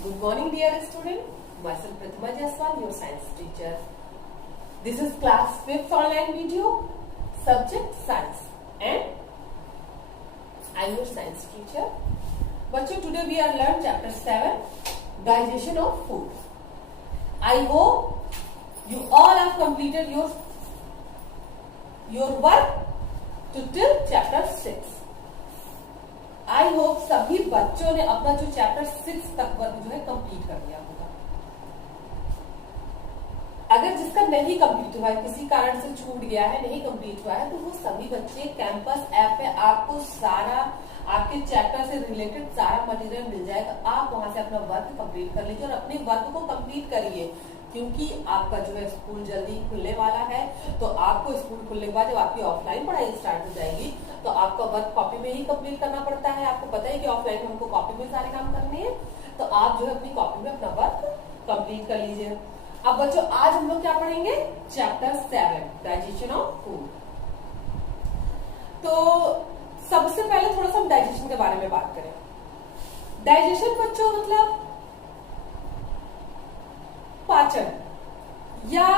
Good morning, dear student. Myself Pratima Jaiswal, your science teacher. This is class 5th online video, subject science, and I am your science teacher. बच्चों, today we are learn chapter 7, digestion of food. I hope you all have completed your work to till chapter 6. I hope सभी बच्चों ने अपना जो chapter 6 तक work जो है complete कर दिया होगा। अगर जिसका नहीं कंप्लीट हुआ है, किसी कारण से छूट गया है, नहीं कंप्लीट हुआ है, तो वो सभी बच्चे कैंपस ऐप पे आपको सारा आपके चैप्टर से रिलेटेड सारा मटेरियल मिल जाएगा। आप वहां से अपना वर्क कंप्लीट कर लीजिए और अपने वर्क को कंप्लीट करिए, क्योंकि आपका जो है स्कूल जल्दी खुलने वाला है। तो आपको स्कूल खुलने के बाद जब आपकी ऑफलाइन पढ़ाई स्टार्ट हो जाएगी तो आपका वर्क कॉपी में ही कंप्लीट करना पड़ता है। आपको पता है कि ऑफलाइन में हमको कॉपी में सारे काम करने हैं, तो आप जो है अपनी कॉपी में अपना वर्क कंप्लीट कर लीजिए। अब बच्चों, आज हम लोग क्या पढ़ेंगे? Chapter 7, digestion of food. तो सबसे पहले थोड़ा सा हम डाइजेशन के बारे में बात करें। डाइजेशन बच्चों मतलब पाचन, या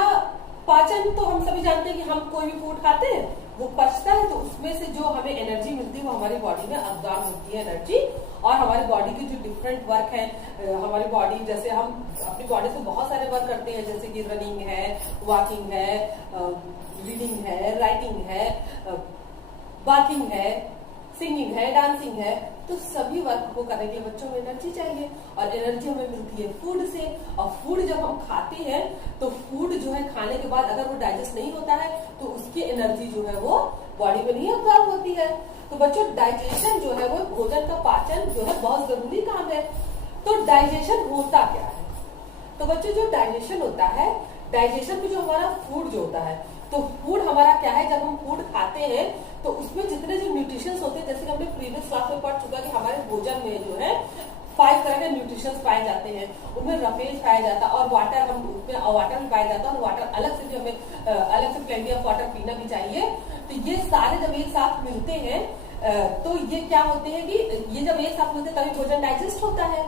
पाचन तो हम सभी जानते हैं कि हम कोई भी फूड खाते हैं, वो पचता है, तो उसमें से जो हमें एनर्जी मिलती है वो हमारी बॉडी में अब्जॉर्ब होती है एनर्जी। और हमारी बॉडी की जो डिफरेंट वर्क है, हमारी बॉडी जैसे हम अपनी बॉडी से बहुत सारे वर्क करते हैं, जैसे कि रनिंग है, वॉकिंग है, रीडिंग है, राइटिंग है, बाथिंग है, सिंगिंग है, डांसिंग है। तो सभी वर्क को करने के लिए बच्चों में एनर्जी चाहिए, और एनर्जी हमें मिलती है फूड से। और फूड जब हम खाते हैं तो फूड जो है खाने के बाद अगर वो डाइजेस्ट नहीं होता है तो उसकी एनर्जी जो है वो बॉडी में नहीं अब्जॉर्ब होती है। तो बच्चों, डाइजेशन जो है वो भोजन का पाचन जो है बहुत जरूरी काम है। तो डाइजेशन होता क्या है? तो बच्चों, जो डाइजेशन होता है, डाइजेशन में जो हमारा फूड जो होता है, तो फूड हमारा क्या है? जब हम फूड खाते हैं तो उसमें जितने जो न्यूट्रिशंस होते हैं, जैसे कि हमने प्रीवियस क्लास में पढ़ चुका कि हमारे भोजन में जो है 5 तरह के न्यूट्रिशंस पाए जाते हैं। उनमें रफेज पाया जाता है और वाटर, हम उसमें वाटर भी पाया जाता है, और वाटर अलग से भी हमें अलग से प्लेंटी ऑफ वाटर पीना भी चाहिए। तो ये सारे जब एक साथ मिलते हैं तो ये क्या होते हैं कि ये जब एक साथ मिलते हैं तभी भोजन डाइजेस्ट होता है।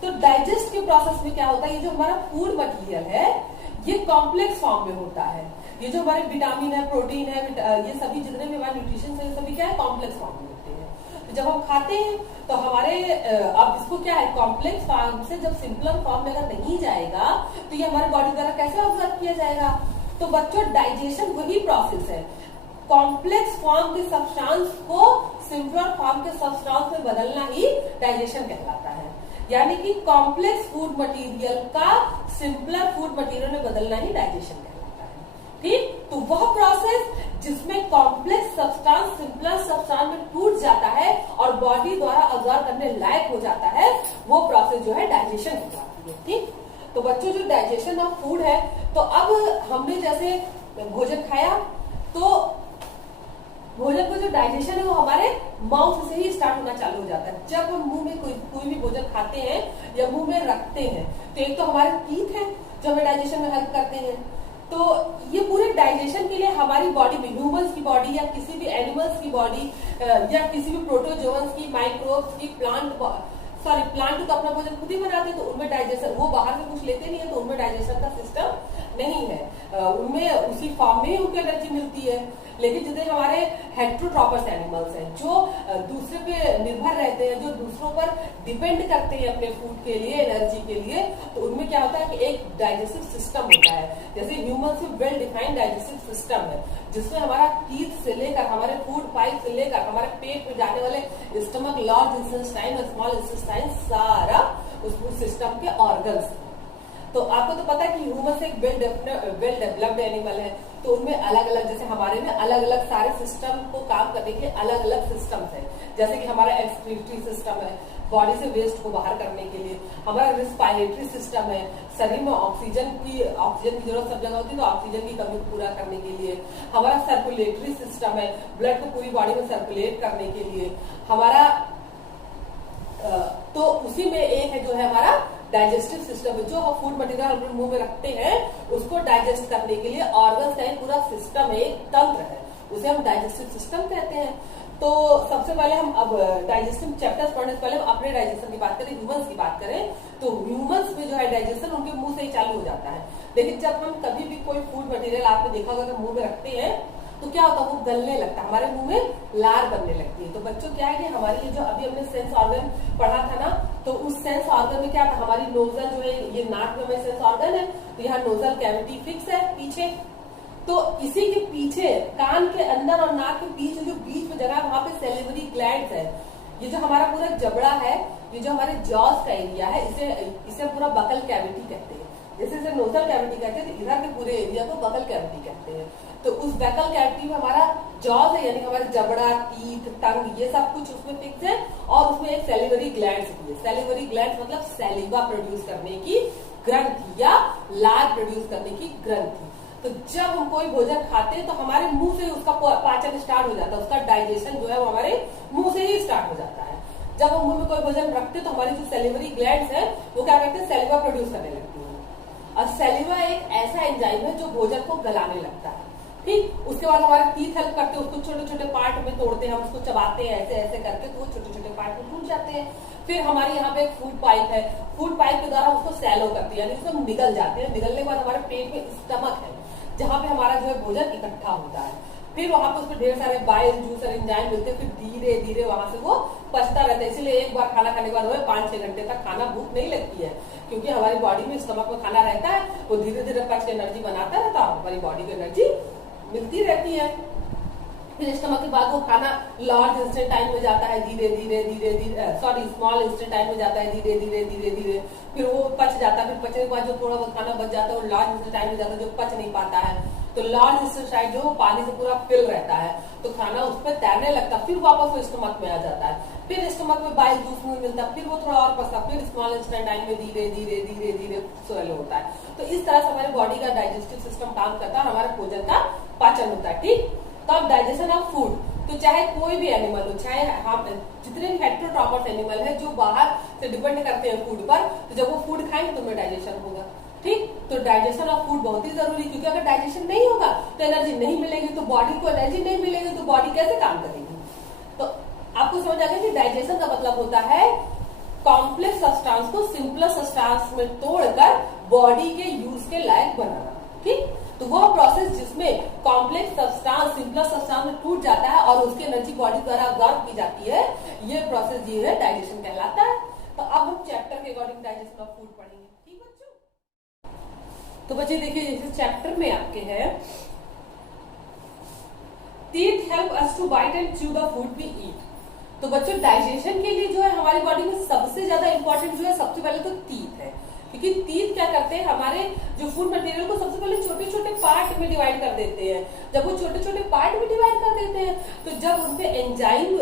तो डाइजेस्ट के प्रोसेस में क्या होता है? ये जो हमारा फूड मटेरियल है ये कॉम्प्लेक्स फॉर्म में होता है। ये जो हमारे विटामिन है, प्रोटीन है, ये सभी जितने भी हमारे न्यूट्रिशन है, ये सभी क्या है? कॉम्प्लेक्स फॉर्म में होते हैं। तो जब हम खाते हैं तो हमारे अब इसको क्या है? कॉम्प्लेक्स फॉर्म से जब सिंपलर फॉर्म में अगर नहीं जाएगा तो ये हमारे बॉडी द्वारा कैसे ऑब्जर्व किया जाएगा? तो बच्चों, डाइजेशन वही प्रोसेस है, कॉम्प्लेक्स फॉर्म के सब्सटेंस को सिंपलर फॉर्म के सब्सटेंस में बदलना ही डाइजेशन कहलाता है। यानी कि कॉम्प्लेक्स फूड मटेरियल का सिंपलर फूड मटेरियल में बदलना ही डाइजेशन कहलाता है। ठीक? तो वह प्रोसेस जिसमें कॉम्प्लेक्स सब्सटेंस सिंपलर सब्सटेंस में टूट जाता है और बॉडी द्वारा अब्जॉर्ब करने लायक हो जाता है, वो प्रोसेस जो है डाइजेशन कहलाती है। ठीक? तो बच्चों, जो डाइजेशन ऑफ फूड है, तो अब हमने जैसे भोजन खाया तो भोजन का जो डाइजेशन है वो हमारे माउथ से ही स्टार्ट होना चालू हो जाता है। जब हम मुंह में कोई भी भोजन खाते हैं या मुंह में रखते हैं तो एक तो हमारे टीथ हैं जो हमें डाइजेशन में हेल्प करते हैं। तो ये पूरे डाइजेशन के लिए हमारी बॉडी में, ह्यूमंस की बॉडी या किसी भी एनिमल्स की बॉडी या किसी भी प्रोटोजोअन्स की, माइक्रोब्स की, प्लांट तो अपना भोजन खुद ही बनाते हैं, तो उनमें डाइजेशन, वो बाहर से कुछ लेते नहीं है, तो उनमें डाइजेशन का सिस्टम नहीं है। उनमें उसी फॉर्म में ही उनको एनर्जी मिलती है। लेकिन जितने हमारे हेट्रोट्रॉपस एनिमल्स हैं जो दूसरे पे निर्भर रहते हैं, जो दूसरों पर डिपेंड करते हैं अपने फूड के लिए, एनर्जी के लिए, तो उनमें क्या होता है कि एक डाइजेस्टिव सिस्टम होता है। जैसे ह्यूमन से वेल डिफाइंड डाइजेस्टिव सिस्टम है, जिसमें हमारा टीथ से लेकर हमारे फूड पाइप से लेकर हमारे पेट में जाने वाले स्टमक, लार्ज इंटेस्टाइन और स्मॉल इंटेस्टाइन, सारा उस सिस्टम के ऑर्गन्स। तो आपको तो पता है कि ह्यूमन एक वेल डेवलप्ड एनिमल है, तो उनमें अलग अलग, जैसे हमारे में अलग अलग सारे सिस्टम को काम करने के लिए अलग अलग सिस्टम्स है। जैसे कि हमारा एक्सक्रीटरी सिस्टम है, बॉडी से वेस्ट को बाहर करने के लिए। हमारा रिस्पायरेटरी सिस्टम है, शरीर में ऑक्सीजन की जरूरत सब जगह होती है, तो ऑक्सीजन की कमी को पूरा करने के लिए। हमारा सर्कुलेटरी सिस्टम है, ब्लड को पूरी बॉडी में सर्कुलेट करने के लिए। हमारा तो उसी में एक है जो है हमारा डाइजेस्टिव सिस्टम, जो हम फूड मटेरियल अपने मुंह में रखते हैं उसको डाइजेस्ट करने के लिए ऑर्गन्स का पूरा सिस्टम है, एक तंत्र है, उसे हम डाइजेस्टिव सिस्टम कहते हैं। तो सबसे पहले हम अब डाइजेशन चैप्टर्स पढ़ने से पहले हम अपने डाइजेशन की बात करें, ह्यूमंस की बात करें, तो ह्यूमंस में जो है डाइजेशन उनके मुंह से ही चालू हो जाता है। लेकिन जब हम कभी भी कोई फूड मटेरियल आपने देखा होगा कि मुंह में रखते हैं तो क्या होता है, वो गलने लगता है, हमारे मुंह में लार बनने लगती है। तो बच्चों क्या है कि हमारी ये जो अभी हमने सेंस ऑर्गन पढ़ा था ना, तो उस सेंस ऑर्गन में क्या था, हमारी नोजल जो है, ये नाक में हमारी सेंस ऑर्गन है, तो यहाँ नोजल कैविटी फिक्स है पीछे, तो इसी के पीछे कान के अंदर और नाक के बीच जो बीच में जगह वहां पे सेलिवरी ग्लैंड्स है। ये जो हमारा पूरा जबड़ा है, ये जो हमारे जॉस का एरिया है, इसे पूरा बकल कैविटी कहते हैं। जैसे इसे नोजल कैविटी कहते हैं, तो इधर के पूरे एरिया को बकल कैविटी कहते हैं। तो उस बकल कैविटी में हमारा जॉस है, यानी हमारे जबड़ा, टीथ, टंग, ये सब कुछ उसमें फिक्स है, और उसमें एक सेलिवरी ग्लैंड्स भी है। सेलिवरी ग्लैंड्स मतलब सैलिवा प्रोड्यूस करने की ग्रंथि या लार प्रोड्यूस करने की ग्रंथि। तो जब हम कोई भोजन खाते हैं तो हमारे मुंह से उसका पाचन स्टार्ट हो जाता है, उसका डाइजेशन जो है वो हमारे मुंह से ही स्टार्ट हो जाता है। जब हम मुंह में कोई भोजन रखते हैं तो हमारी जो सेलिवरी ग्लैंड्स है वो क्या करते हैं, सेलिवा प्रोड्यूस करने लगती है। और सेलिवा एक ऐसा एंजाइम है जो भोजन को गलाने लगता है। ठीक, उसके बाद हमारे टीथ हेल्प करते हैं, उसको छोटे छोटे पार्ट में तोड़ते हैं, हम उसको चबाते हैं ऐसे ऐसे करके, तो वो छोटे छोटे पार्ट में टूट जाते हैं। फिर हमारे यहाँ पे एक फूड पाइप है, फूड पाइप के द्वारा उसको सैलो करते हैं, यानी उसको निगल जाते हैं। निगलने के बाद हमारे पेट में स्टमक है, जहां पे हमारा जो है भोजन इकट्ठा होता है। फिर वहां पे उसमें ढेर सारे बाइल, जूस और एंजाइम मिलते हैं, फिर धीरे धीरे वहां से वो पचता रहता है। इसलिए एक बार खाना खाने के बाद हमें 5-6 घंटे तक खाना भूख नहीं लगती है, क्योंकि हमारी बॉडी में स्टमक में खाना रहता है, वो धीरे धीरे पच के एनर्जी बनाता रहता है, हमारी बॉडी को एनर्जी मिलती रहती है। फिर स्टमक के बाद वो खाना लार्ज इंस्टेंट टाइम में जाता है, धीरे धीरे धीरे धीरे, सॉरी स्मॉल इंस्टेंट टाइम में जाता है, धीरे धीरे धीरे धीरे, फिर वो पच जाता है। फिर पचने के बाद जो थोड़ा बहुत खाना बच जाता है वो लार्ज इंस्टेंट टाइम में जाता है, जो पच नहीं पाता है। तो लार्ज इंस्टेंट टाइम जो पानी से पूरा फिल रहता है, तो खाना उस पर तैरने लगता है, फिर वापस वो स्टमक में आ जाता है। फिर स्टमक में बाइल जूस में मिलता है, फिर वो थोड़ा और पचता, फिर स्मॉल इंस्टेंट टाइम में धीरे धीरे धीरे धीरे स्वेलो होता है। तो इस तरह से हमारे बॉडी का डाइजेस्टिव सिस्टम काम करता है और हमारे भोजन का पाचन होता है। ठीक, तो अब डाइजेशन ऑफ फूड, तो चाहे कोई भी एनिमल हो, चाहे हम जितने भी हेटेरोट्रॉपस एनिमल है जो बाहर से डिपेंड करते हैं फूड पर, तो जब वो फूड खाएंगे तो उनमें डाइजेशन होगा। ठीक, तो डाइजेशन ऑफ फूड बहुत ही जरूरी, क्योंकि अगर डाइजेशन नहीं होगा तो एनर्जी नहीं मिलेगी, तो बॉडी को एनर्जी नहीं मिलेगी तो बॉडी कैसे काम करेगी। तो आपको समझ आ गया कि डाइजेशन का मतलब होता है कॉम्प्लेक्स सब्सटेंस को सिंपल सब्सटेंस में तोड़कर बॉडी के यूज के लायक बनाना। ठीक, तो वो प्रोसेस जिसमें कॉम्प्लेक्स सब्सटेंस सिंपल सब्सटेंस में टूट जाता है और उसकी एनर्जी बॉडी द्वारा अब्सॉर्ब की जाती है, ये प्रोसेस ये है डाइजेशन कहलाता है। तो अब हम चैप्टर के अकॉर्डिंग डाइजेशन ऑफ फूड पढ़ेंगे। ठीक बच्चों, तो बच्चे देखिए जैसे चैप्टर में आपके है, teeth help us to bite and chew the food we eat. तो बच्चों डाइजेशन के लिए जो है हमारी बॉडी में सबसे ज्यादा इंपॉर्टेंट जो है, सबसे पहले तो टीथ है, क्योंकि टीथ क्या करते हैं, हमारे जो फूड मटेरियल को सबसे पहले छोटे छोटे पार्ट में डिवाइड कर देते हैं। जब वो छोटे छोटे पार्ट में डिवाइड कर देते हैं तो जब उनपे एंजाइम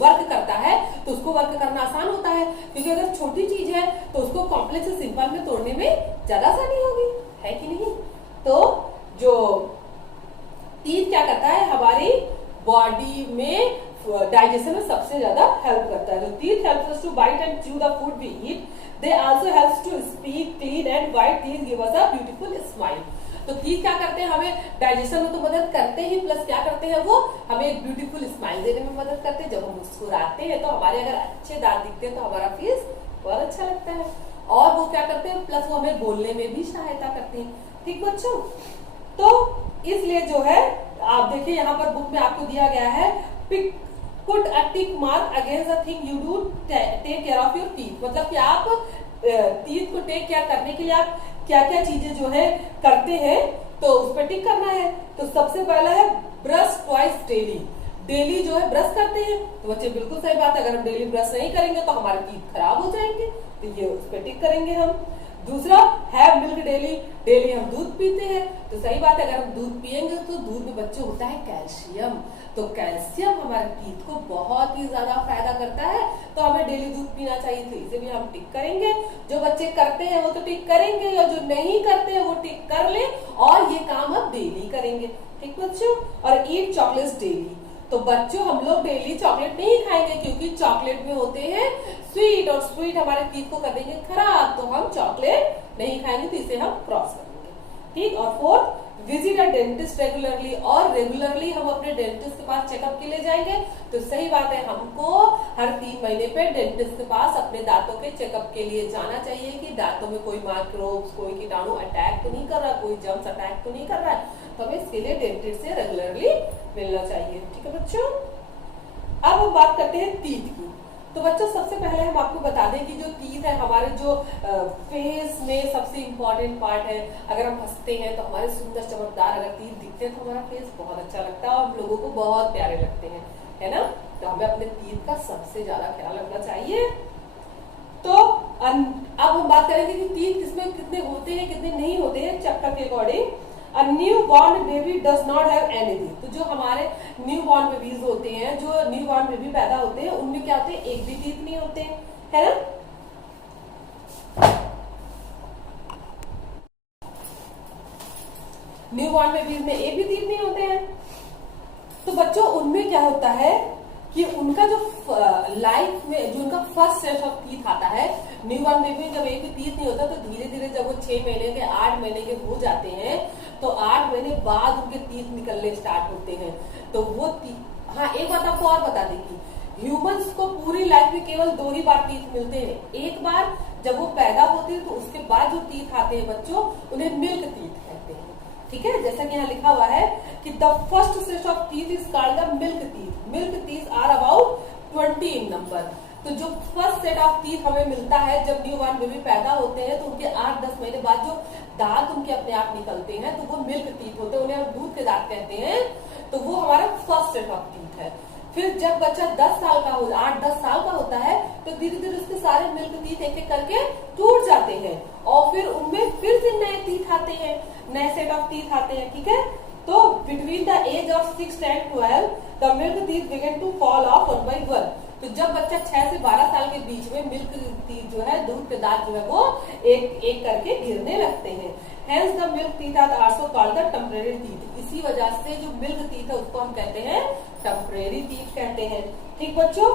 वर्क करता है तो उसको वर्क करना आसान होता है, क्योंकि अगर छोटी चीज है तो उसको कॉम्प्लेक्स से सिंपल में तोड़ने में ज्यादा आसानी होगी, है कि नहीं। तो जो टीथ क्या करता है, हमारी बॉडी में डाइजेशन में सबसे ज्यादा हेल्प करता है। तो teeth helps us to bite and chew the food we eat. They also helps to speak, clean and white teeth give us a beautiful smile. तो टीथ क्या करते हैं, हमें डाइजेशन में तो मदद करते ही, प्लस क्या करते हैं, वो हमें एक ब्यूटीफुल स्माइल देने में मदद करते हैं। जब हम मुस्कुराते हैं तो हमारे अगर अच्छे दांत दिखते हैं तो हमारा फेस बहुत अच्छा लगता है, और वो क्या करते हैं, प्लस वो हमें बोलने में भी सहायता करते हैं। ठीक बच्चों, तो इसलिए जो है आप देखिए यहाँ पर बुक में आपको दिया गया है, pick put a tick mark against the thing you do take care of your teeth. मतलब कि आप टीथ को टेक केयर करने के लिए आप क्या क्या चीजें जो है करते हैं, तो उस पर टिक करना है। तो सबसे पहला है ब्रश ट्वाइस डेली। डेली जो है ब्रश करते हैं, तो बच्चे बिल्कुल सही बात है, अगर हम डेली ब्रश नहीं करेंगे तो हमारे टीथ खराब हो जाएंगे, तो ये उस पर टिक करेंगे हम। दूसरा, हैव मिल्क डेली। डेली हम दूध पीते हैं, तो सही बात है, अगर हम दूध पिएंगे तो दूध में बच्चे होता है कैल्शियम, तो कैल्शियम हमारे टीथ को बहुत ही ज्यादा फायदा करता है, तो हमें डेली दूध पीना चाहिए। तो इसे भी हम टिक करेंगे। जो बच्चे करते हैं वो तो टिक करेंगे, और जो नहीं करते हैं वो टिक कर ले, और ये काम हम डेली करेंगे। ठीक बच्चों, और ईट चॉकलेट्स डेली। तो बच्चों हम लोग डेली चॉकलेट नहीं खाएंगे, क्योंकि चॉकलेट में होते हैं स्वीट, और स्वीट हमारे टीथ को कर देंगे खराब, तो हम चॉकलेट नहीं खाएंगे, तो इसे हम क्रॉस करेंगे। ठीक, और fourth, visit a dentist regularly, और रेगुलरली हम अपने डेंटिस्ट के पास चेकअप के लिए जाएंगे। तो सही बात है, हमको हर 3 महीने पे डेंटिस्ट के पास अपने दांतों के चेकअप के लिए जाना चाहिए कि दांतों में कोई माइक्रोब्स, कोई कीटाणु अटैक तो नहीं कर रहा, कोई जर्म्स अटैक तो नहीं कर रहा है। तो हमें इसके लिए डेंटिस्ट से रेगुलरली मिलना चाहिए। ठीक है बच्चों, अब हम बात करते हैं टीथ की। तो बच्चों सबसे पहले हम आपको बता दें कि जो टीथ है हमारे जो फेस में सबसे इंपॉर्टेंट पार्ट है। अगर हम हंसते हैं तो हमारे सुंदर चमकदार अगर टीथ दिखते हैं तो हमारा फेस बहुत अच्छा लगता है और हम लोगों को बहुत प्यारे लगते हैं, है ना। तो हमें अपने टीथ का सबसे ज्यादा ख्याल रखना चाहिए। तो अब हम बात करेंगे कि टीथ किसमें कितने होते हैं कितने नहीं होते हैं चैप्टर के according. A newborn baby does not have anything। तो जो हमारे न्यूबॉर्न बेबीज होते हैं, जो न्यूबॉर्न बेबी पैदा होते हैं, उनमें क्या होते हैं, एक भी टीथ नहीं होते हैं, है ना। न्यूबॉर्न बेबीज में एक भी टीथ नहीं होते हैं। तो बच्चों उनमें क्या होता है कि उनका जो लाइफ में जो उनका फर्स्ट सेट ऑफ टीथ आता है, न्यूबॉर्न बेबी में जब एक भी टीथ नहीं होता तो धीरे धीरे जब वो 6 महीने के 8 महीने के हो जाते हैं तो 8 महीने बाद उनके टीथ निकलने स्टार्ट होते हैं। तो वो हाँ, एक बात आपको और बता दें कि ह्यूमंस को पूरी लाइफ में केवल 2 ही बार टीथ मिलते हैं। एक बार जब वो पैदा होते हैं तो उसके बाद जो टीथ आते हैं बच्चों, उन्हें मिल्क टीथ कहते हैं। ठीक है, जैसा कि यहाँ लिखा हुआ है कि the first set of teeth is called the milk teeth. Milk teeth are about 20 in number. तो जो फर्स्ट सेट ऑफ टीथ हमें मिलता है जब न्यूबॉर्न बेबी पैदा होते हैं तो उनके 8-10 महीने बाद जो दांत उनके अपने आप निकलते हैं तो वो मिल्क टीथ होते हैं, उन्हें हम दूध के दांत कहते हैं। तो वो हमारा फर्स्ट सेट ऑफ टीथ है। फिर जब बच्चा 10 साल का हो 8-10 साल का होता है तो धीरे धीरे उसके सारे मिल्क टीथ एक एक करके टूट जाते हैं और फिर उनमें फिर से नए टीथ आते हैं, नए सेट ऑफ टीथ आते हैं। ठीक है, तो between the age of 6 and 12 the milk teeth begin to fall off 1 by 1। तो जब बच्चा 6 से 12 साल के बीच में मिल्क टीथ जो है, दूध के दांत जो है वो एक एक करके गिरने लगते हैं। Hence the milk teeth are also called the temporary teeth। इसी वजह से जो मिल्क टीथ है उसको हम कहते हैं टेम्परेरी टीथ कहते हैं। ठीक बच्चों,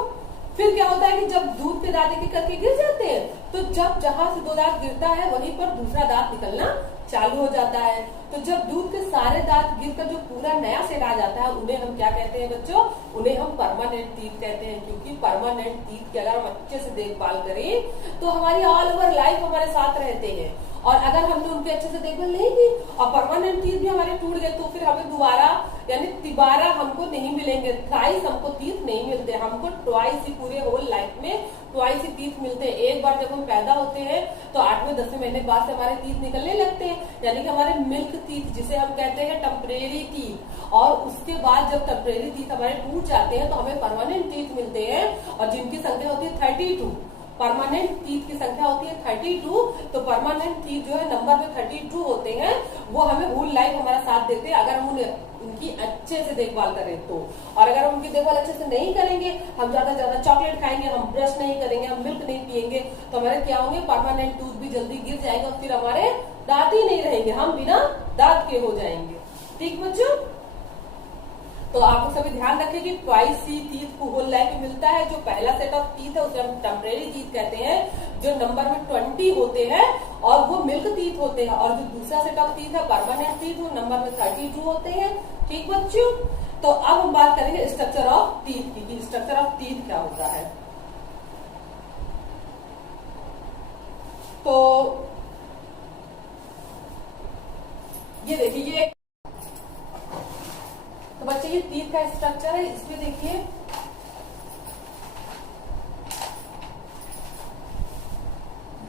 फिर क्या होता है कि जब दूध के दांत एक करके गिर जाते हैं तो जब जहां से 2 दांत गिरता है वहीं पर दूसरा दांत निकलना चालू हो जाता है। तो जब दूध के सारे दांत गिरकर जो पूरा नया सेट आ जाता है उन्हें हम क्या कहते हैं बच्चों, उन्हें हम परमानेंट टीथ कहते हैं। क्योंकि परमानेंट टीथ की अगर हम अच्छे से देखभाल करें तो हमारी ऑल ओवर लाइफ हमारे साथ रहते हैं। और अगर हमने उनकी अच्छे से देखभाल नहीं की और परमानेंट टीथ भी हमारे टूट गए तो फिर हमें दोबारा यानी तिबारा हमको नहीं मिलेंगे, थ्राइस हमको टीथ नहीं मिलते, हमको ट्वाइस ही पूरे होल लाइफ में ट्वाइस ही टीथ मिलते हैं। एक बार जब हम पैदा होते हैं तो 8वें-10वें महीने बाद से हमारे टीथ निकलने लगते हैं, यानी कि हमारे मिल्क टीथ जिसे हम कहते हैं टेम्परेरी टीथ। और उसके बाद जब टेम्परेरी टीथ हमारे टूट जाते हैं तो हमें परमानेंट टीथ मिलते हैं और जिनकी संख्या होती है 32। परमानेंट टीथ की संख्या होती है 32। तो परमानेंट टीथ जो है नंबर में 32 होते हैं, वो हमें होल लाइफ हमारा साथ देते हैं अगर हम उनकी अच्छे से देखभाल करें तो। और अगर हम उनकी देखभाल अच्छे से नहीं करेंगे, हम ज्यादा चॉकलेट खाएंगे, हम ब्रश नहीं करेंगे, हम मिल्क नहीं पियेंगे तो हमारे क्या होंगे, परमानेंट टूथ भी जल्दी गिर जाएंगे और फिर हमारे दांत ही नहीं रहेंगे, हम बिना दांत के हो जाएंगे। ठीक बच्चों, तो आप लोग सभी ध्यान रखें कि ट्वाइस ही टीथ को होल लाइफ में मिलता है। जो पहला सेट ऑफ टीथ है उसे हम टेम्परेरी टीथ कहते हैं, जो नंबर में 20 होते हैं और वो मिल्क टीथ होते हैं। और जो दूसरा सेट ऑफ टीथ है परमानेंट टीथ, वो नंबर में 32 होते हैं। ठीक बच्चों, तो अब हम बात करेंगे स्ट्रक्चर ऑफ टीथ की कि स्ट्रक्चर ऑफ टीथ क्या होता है। तो ये देखिए, तो बच्चे ये टीथ का स्ट्रक्चर है। इसमें देखिए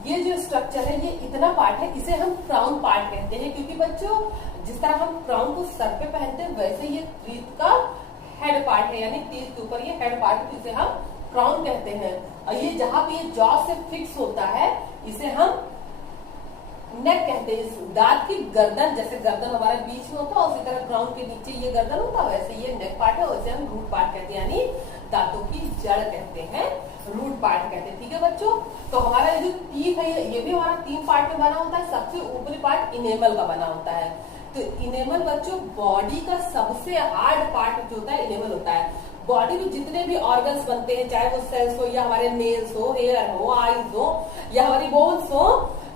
ये जो स्ट्रक्चर है ये इतना पार्ट है, इसे हम क्राउन पार्ट कहते हैं। क्योंकि बच्चों जिस तरह हम क्राउन को सर पे पहनते हैं वैसे ये टीथ का हेड पार्ट है, यानी टीथ के ऊपर ये हेड पार्ट है, इसे हम क्राउन कहते हैं। और ये जहां पे ये जॉ से फिक्स होता है इसे हम नेक कहते हैं। दांत की गर्दन, जैसे गर्दन हमारे बीच में होता है उसी तरह क्राउन के नीचे ये गर्दन होता है, वैसे ये नेक पार्ट है, वैसे हम रूट पार्ट कहते हैं, यानी दांतों की जड़ कहते हैं, रूट पार्ट कहते हैं। ठीक है बच्चों, तो हमारा जो टीथ है ये भी हमारा 3 पार्ट में बना होता है। सबसे ऊपरी पार्ट इनेमल का बना होता है। तो इनेमल बच्चों बॉडी का सबसे हार्ड पार्ट जो होता है इनेमल होता है। बॉडी में जितने भी ऑर्गन्स बनते हैं, चाहे वो सेल्स हो या हमारे नेल्स हो, हेयर हो, आईज हो या हमारी बोन्स हो,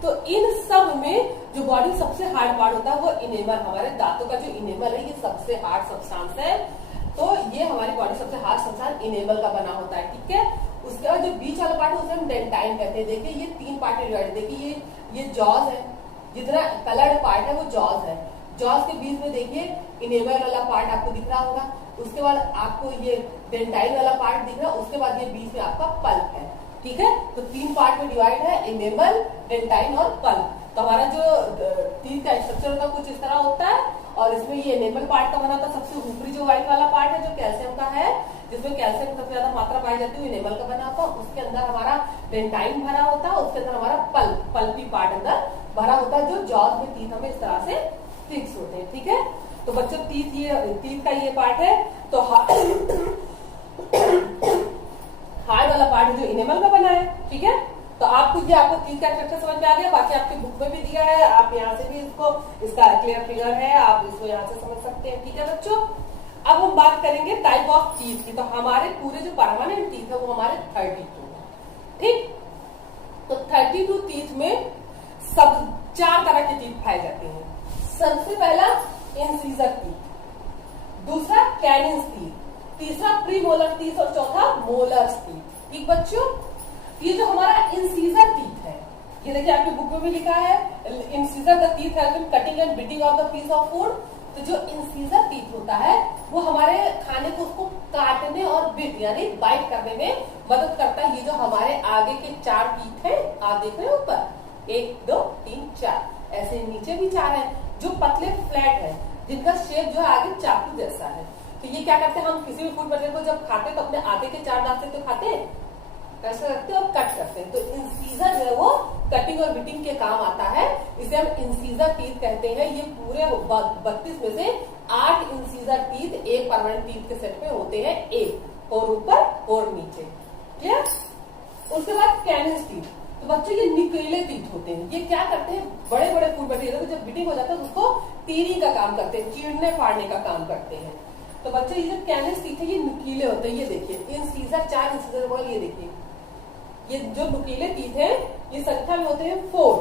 तो इन सब में जो बॉडी सबसे हार्ड पार्ट होता है वो इनेमल, हमारे दांतों का जो इनेमल है ये सबसे हार्ड सब्सटेंस है। तो ये हमारी बॉडी सबसे हार्ड सब्सटेंस इनेमल का बना होता है, ठीक है। उसके बाद जो बीच वाला पार्ट है उसे हम डेंटाइन कहते हैं। देखिए ये 3 पार्ट में डिवाइड, देखिए ये जॉज है, जितना कलर्ड पार्ट है वो जॉज है। जॉज के बीच में देखिए इनेमल वाला पार्ट आपको दिख रहा होगा, उसके बाद आपको ये डेंटाइन वाला पार्ट दिख रहा है, उसके बाद ये बीच में आपका पल्प है, ठीक है। तो 3 पार्ट में डिवाइड है, इनेमल, डेंटाइन और पल्प। तो हमारा जो टीथ का स्ट्रक्चर होता है कुछ इस तरह होता है, और इसमें ये इनेमल पार्ट का बना होता है। सबसे ऊपरी जो व्हाइट वाला पार्ट है जो कैल्शियम का है, जिसमें कैल्शियम सबसे ज्यादा मात्रा पाई जाती है, इनेमल का बना होता है। उसके अंदर हमारा डेंटाइन भरा होता है, उसके अंदर हमारा पल्पी पार्ट अंदर भरा होता है, जो जॉज में टीथ हमें इस तरह से फिक्स होते हैं, ठीक है। तो बच्चों टीथ का ये पार्ट है। तो हार्ड वाला पार्ट जो इनेमल का बना है, ठीक है। तो आपको टीथ का स्ट्रक्चर समझ में आ गया, बाकी आपके बुक में भी दिया है, आप यहाँ से भी इसका क्लियर फिगर है, आप इसको यहाँ से समझ सकते हैं, ठीक है बच्चों। अब हम बात करेंगे टाइप ऑफ टीथ की। तो हमारे पूरे जो परमानेंट टीथ है वो हमारे 32 है, ठीक। तो 32 टीथ में सब 4 तरह के टीथ पाए जाते हैं। सबसे पहला इंसीजर टीथ, दूसरा कैनिन्स टीथ, तीसरा प्रीमोलर टीथ और चौथा मोलर्स टीथ, ठीक बच्चों। ये जो हमारा इंसीजर टीथ है, ये देखिए आपकी बुक में भी लिखा है, incisor the teeth help in cutting and biting off the piece of food. तो जो इंसीजर टीथ होता है वो हमारे खाने को उसको काटने और बिट यानी बाइट करने में मदद करता है। ये जो हमारे आगे के 4 टीथ हैं, आप देख रहे हैं ऊपर 1 2 3 4, ऐसे नीचे भी 4 है जो पतले फ्लैट है, जिनका शेप जो है आगे चाकू जैसा है। तो ये क्या करते हैं, हम किसी भी फूड मटेरियल को जब खाते हैं तो अपने आगे के 4 दांत से तो खाते हैं, ऐसा रखते हैं और कट करते हैं। तो इंसीजर जो है वो कटिंग और बिटिंग के काम आता है, इसे हम इंसीजर टीथ कहते हैं। ये पूरे 32 में से 8 इंसीजर टीथ एक परमानेंट टीथ के सेट में होते हैं, एक और ऊपर और नीचे, क्लियर। उसके बाद कैनिन्स टीथ। तो बच्चों ये नुकीले टीथ होते हैं, ये क्या करते हैं, बड़े बड़े फूड मटेरियल को जब बिटिंग हो जाता है तो उसको टीरिंग का काम करते हैं, चीरने फाड़ने का काम करते हैं। तो बच्चों ये जो कैनिन्स टीथ है ये नुकीले होते हैं। ये देखिए इंसीजर 4 इंसीजर बोल, ये देखिए ये जो नुकीले टीथ है ये संख्या में होते हैं 4,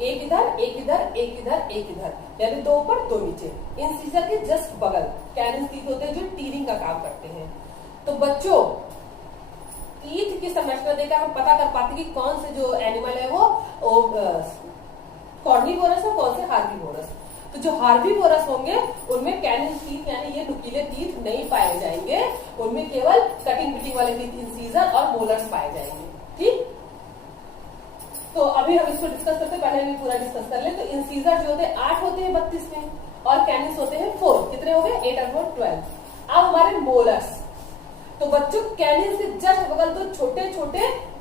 एक इधर एक इधर एक इधर एक इधर, यानी 2 ऊपर 2 नीचे। इंसीजर के जस्ट बगल कैनिन्स टीथ होते हैं जो टीरिंग का काम करते हैं। तो बच्चों टीथ की संरचना देखकर हम पता कर पाते कि कौन से जो एनिमल है वो कॉर्निवोरस है, कौन से हार्बीवोरस। तो जो हार्बीवोरस होंगे उनमें कैनिन्स टीथ यानी ये नुकीले टीथ नहीं पाए जाएंगे, उनमें केवल कटिंग बिटिंग वाले टीथ इंसीजर और मोलर्स पाए जाएंगे, ठीक। तो अभी हम इसको डिस्कस करते, पहले भी पूरा डिस्कस कर ले। तो इंसीजर जो होते हैं 8 होते हैं 32 में, और कैनिन्स होते हैं 4, कितने हो गए 8 और 4 12। अब हमारे मोलर्स, तो बच्चों कैनिन्स से जस्ट बगल तो छोटे छोटे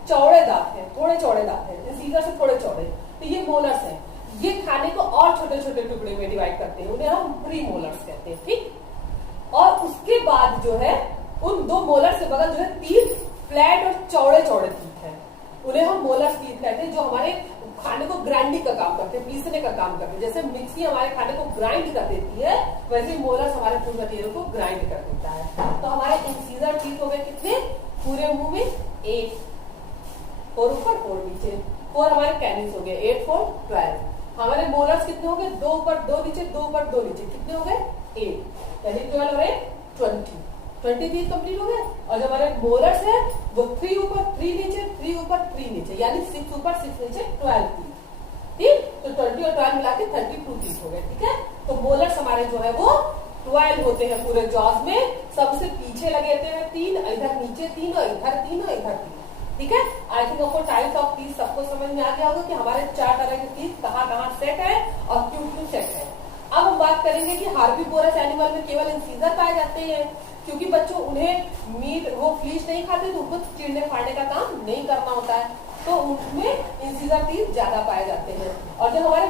चौड़े दांत हैं, थोड़े चौड़े दांत हैं, इंसीजर से थोड़े चौड़े, तो ये मोलर्स हैं। ये खाने को और छोटे छोटे टुकड़े में डिवाइड करते हैं, उन्हें हम प्री मोलर्स कहते हैं, ठीक। और उसके बाद जो है उन 2 मोलर्स से बगल जो है 3 फ्लैट और चौड़े चौड़े टीथ हैं, उन्हें हम मोलर्स टीथ कहते हैं, जो हमारे खाने को ग्राइंडिंग का काम करते हैं, पीसने का काम करते हैं। जैसे मिक्सी हमारे खाने को ग्राइंड कर देती है, वैसे मोलर्स हमारे फूड मटेरियल को ग्राइंड कर देता है। तो हमारे इंसीजर टीथ हो गए कितने, पूरे मुंह में 8 और ऊपर और नीचे, 4 हमारे कैनिन्स हो गए 8 4 12। हमारे मोलर्स कितने हो गए, 2 ऊपर 2 नीचे, 2 ऊपर 2 नीचे, कितने हो गए 8, यानी 12 और 8 20 टीथ कंप्लीट हो गए। और जो हमारे मोलर्स है वो 3 ऊपर 3 नीचे, 3 ऊपर 3 नीचे, यानी 6 ऊपर 6 नीचे 12 टीथ, ठीक। तो 20 और 12 मिला के 32 टीथ हो गए, ठीक है। तो मोलर्स हमारे जो है वो 12 होते हैं पूरे जॉज में, सबसे पीछे लगे रहते हैं 3, इधर नीचे 3 और इधर 3 और इधर 3, ठीक है। आई थिंक आपको टाइप्स ऑफ टीथ सबको समझ में आ गया होगा कि हमारे 4 तरह के टीथ कहाँ कहाँ सेट है और क्यों क्यों सेट है। अब हम बात करेंगे कि हार्बीवोरस एनिमल में केवल इंसीजर पाए जाते हैं, क्योंकि बच्चों उन्हें मीट वो फ्लीश नहीं खाते, तो उनको चीरने फाड़ने का काम नहीं करना होता है, तो उनमें इंसीजर टीथ ज्यादा पाए जाते हैं। और जो हमारे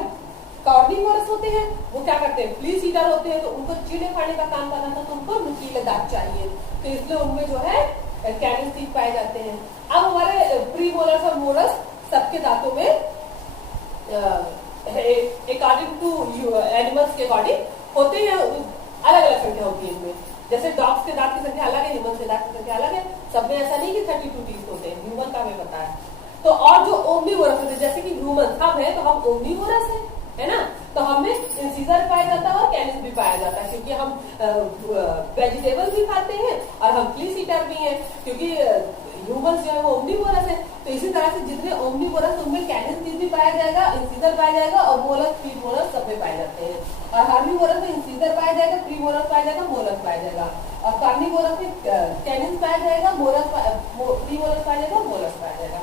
कार्निवोरस होते हैं वो क्या करते हैं, फ्लीश ईटर होते हैं, तो उनको चीरने फाड़ने का काम करना था, तो उनको नुकीले दांत चाहिए, तो इसलिए उनमें जो है कैनिन्स टीथ पाए जाते हैं। अब हमारे प्रीमोलर्स और मोलर्स सबके दांतों में अकॉर्डिंग टू एनिमल्स के अकॉर्डिंग होते हैं, अलग अलग संख्या होती है इनमें। जैसे डॉग्स के दांत की संख्या अलग है, ह्यूमन के दांत की संख्या अलग है, सब में ऐसा नहीं कि 32 टीथ होते हैं, ह्यूमन का हमें पता है। तो और जो ओमनीवोरस होते हैं, जैसे कि ह्यूमन हम है तो हम ओमनीवोरस है ना, तो हमें इंसीजर पाया जाता है और कैनिस भी पाया जाता है, क्योंकि हम वेजिटेबल भी खाते हैं और हम फ्लीस ईटर भी हैं, क्योंकि ह्यूमंस जो है वो ओमनीवोरस है। तो इसी तरह से जितने ओमनीवोरस उनमें कैनिस भी पाया जाएगा, इंसीजर पाया जाएगा और मोलस प्रीमोलस सब में पाए जाते हैं। और हार्बीवोरस में इंसीजर पाया जाएगा, प्रीमोलस पाया जाएगा, मोलस पाया जाएगा। और कार्निवोरस में कैनिस पाया जाएगा, प्रीमोलस पाया जाएगा, मोलस पाया जाएगा।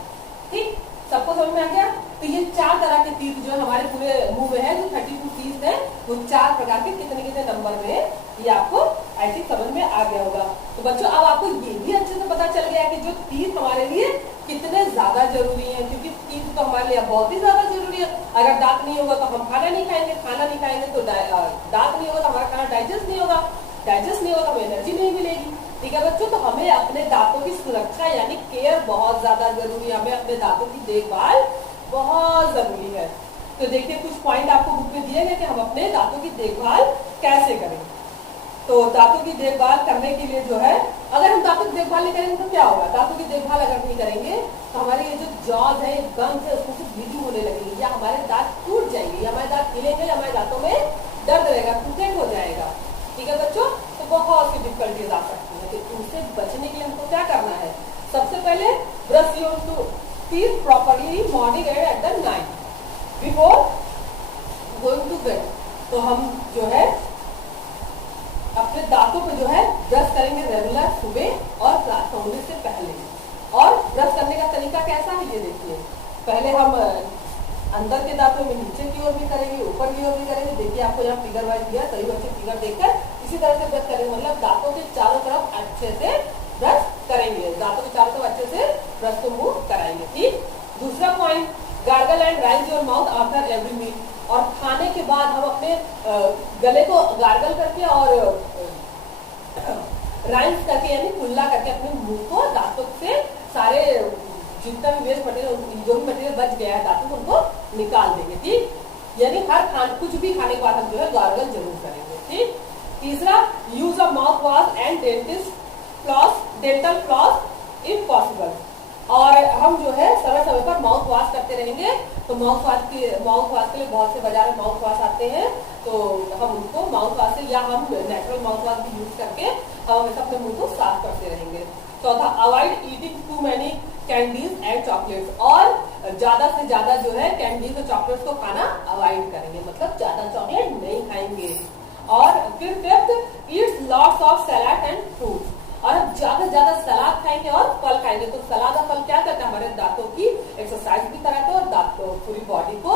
ठीक, सबको समझ में आ गया? तो ये 4 तरह के टीथ जो हमारे पूरे मुंह में है, जो 32 टीथ है, वो 4 प्रकार के कितने कितने नंबर में है, ये आपको आई थिंक समझ में आ गया होगा। तो बच्चों अब आपको ये भी अच्छे से पता चल गया कि जो टीथ हमारे लिए कितने ज्यादा जरूरी है, क्योंकि टीथ तो हमारे लिए बहुत ही ज्यादा जरूरी है। अगर दांत नहीं होगा तो हम खाना नहीं खाएंगे, खाना नहीं खाएंगे तो दांत नहीं होगा तो हमारा खाना डाइजेस्ट नहीं होगा, डाइजेस्ट नहीं होगा तो हमें एनर्जी नहीं मिलेगी। ठीक है बच्चों, तो हमें अपने दांतों की सुरक्षा यानी केयर बहुत ज्यादा जरूरी है, हमें अपने दांतों की देखभाल बहुत जरूरी है। तो देखिए कुछ पॉइंट आपको बुक में दिए गए कि हम अपने दांतों की देखभाल कैसे करें। तो दांतों की देखभाल करने के लिए जो है, अगर हम दांतों की देखभाल नहीं करेंगे तो क्या होगा? दांतों की देखभाल अगर नहीं करेंगे तो हमारे ये जो जॉज है, गम्स है, उसमें से ब्लीडिंग होने लगेगी, या हमारे दांत टूट जाएंगे, या हमारे दांत हिलेंगे, या हमारे दांतों में दर्द रहेगा, टूटेंट हो जाएगा। ठीक है बच्चों, तो बहुत सी डिफिकल्टीज आ सकती है। तो उनसे बचने के लिए हमको क्या करना है? सबसे पहले brush your teeth properly morning and at the night before going to bed. तो हम जो है अपने दांतों पे जो है ब्रश करेंगे रेगुलर सुबह और सोने से पहले। और ब्रश करने का तरीका कैसा है ये देखिए, पहले हम अंदर के दांतों में नीचे की ओर भी करेंगे, ऊपर की ओर भी करेंगे। देखिए आपको यहाँ फिगर वाइज दिया, सभी बच्चे फिगर देखकर इसी तरह से ब्रश करेंगे, मतलब दांतों के चारों तरफ अच्छे से ब्रश करेंगे, दांतों के चारों तरफ अच्छे से ब्रश को मूव कराएंगे। ठीक, दूसरा point, gargle and rinse your mouth after every meal. और खाने के बाद हम अपने गले को गार्गल करके और राइज करके यानी कुल्ला करके अपने मुंह को दांतों से सारे जितना भी वेस्ट मटेरियल, जो भी मटेरियल बच गया है दांतों को, उनको निकाल देंगे। ठीक, यानी कुछ भी खाने के बाद हम जो है गार्गल जरूर करेंगे। ठीक, तीसरा, use of mouth wash and dental floss if possible. और हम जो है समय समय पर माउथ वॉश करते रहेंगे। तो माउथ वॉश के लिए बहुत से बाजार में माउथ वॉश आते हैं, तो हम उनको माउथ वॉश से या हम नेचुरल माउथ वॉश भी यूज करके हम हमेशा अपने मुंह को साफ करते रहेंगे। चौथा, avoid eating too many candies and chocolates. और ज्यादा से ज्यादा जो है कैंडीज और चॉकलेट्स को खाना अवॉइड करेंगे, मतलब ज्यादा चॉकलेट नहीं खाएंगे। और फिर fifth, Yeats lots of salad and fruits. और हम ज्यादा से ज्यादा सलाद खाएंगे और फल खाएंगे। तो सलाद और फल क्या करते हैं? हमारे दांतों की एक्सरसाइज भी कराते हैं और दांतों पूरी बॉडी को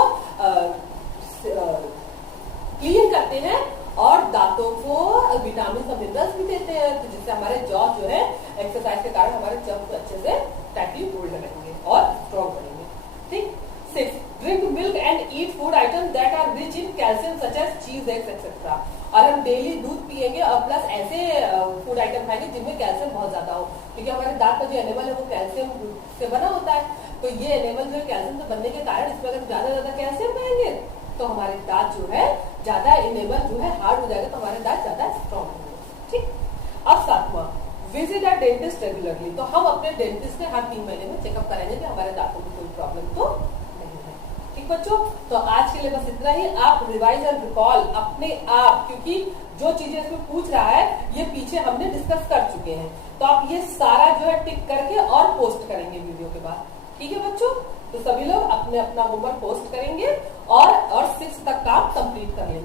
क्लीन करते हैं और दांतों को विटामिन और मिनरल्स भी देते हैं, तो जिससे हमारे जॉ जो है एक्सरसाइज के कारण हमारे जॉ अच्छे से टाइटली होल्ड रहेंगे और स्ट्रॉन्ग बनेंगे। ठीक, 6, drink milk and eat food items that are rich in calcium such as cheese, eggs etcetera. और हम डेली दूध पिएंगे और प्लस ऐसे फूड आइटम खाएंगे जिनमें कैल्शियम बहुत ज्यादा हो, क्योंकि हमारे दांत का जो एनिमल है वो कैल्शियम से बना होता है। तो ये एनिमल जो कैल्शियम से बनने के कारण इसमें अगर ज्यादा कैल्शियम पाएंगे तो हमारे दांत जो है ज्यादा एनिमल जो है हार्ड हो जाएगा, तो हमारे दांत ज्यादा स्ट्रॉन्ग होंगे। ठीक, अब 7वां, विजिट अ डेंटिस्ट रेगुलरली। तो हम अपने डेंटिस्ट से हर 3 महीने में चेकअप कराएंगे कि हमारे दांतों में कोई प्रॉब्लम तो नहीं है। ठीक बच्चों, तो आज के लिए बस इतना ही। आप रिवाइज एंड रिकॉल अपने आप, क्योंकि जो चीजें इसमें पूछ रहा है ये पीछे हमने डिस्कस कर चुके हैं, तो आप ये सारा जो है टिक करके और पोस्ट करेंगे वीडियो के बाद। ठीक है बच्चों, तो सभी लोग अपने अपना होमवर्क पोस्ट करेंगे और 6 तक काम कंप्लीट कर लेंगे।